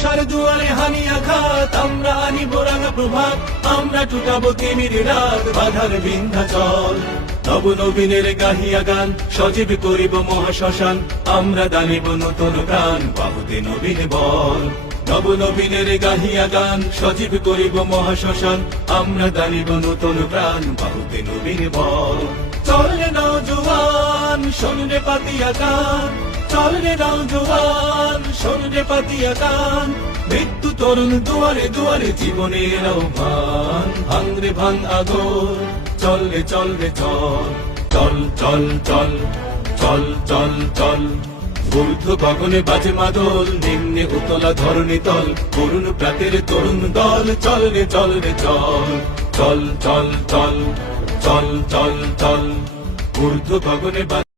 আশার দুয়ারে হানি আঘাত, আমরা আনিব রাঙা প্রভাত, আমরা টুটাবো তিমির রাত, বাধার বিন্ধ্যাচল। নব নবীনের গাহিয়া গান, সজীব করিব মহাশ্মশান, আমরা দানিব নতুন প্রাণ বাহুতে নবীন বল। নব নবীনের গাহিয়া গান, সজীব করিব মহাশ্মশান, আমরা দানিব নতুন প্রাণ বাহুতে নবীন বল। চল রে নওজোয়ান শোন পাতিয়া গান চল রে নওজোয়ান রে পাতিয়া গান মৃত্যু তরুণ দুয়ারে দুয়ারে জীবনের আহ্বান ভাঙ ভাঙ আগর চল রে চল চল। চল চল চল চল চল চল। গগনে বাজে মাদল, নিম্নে উতলা ধরণী তল। করুণ প্রাতের তরুণ দল, চল রে চল রে চল। চল চল চল চল চল চল। ঊর্ধ্ব গগনে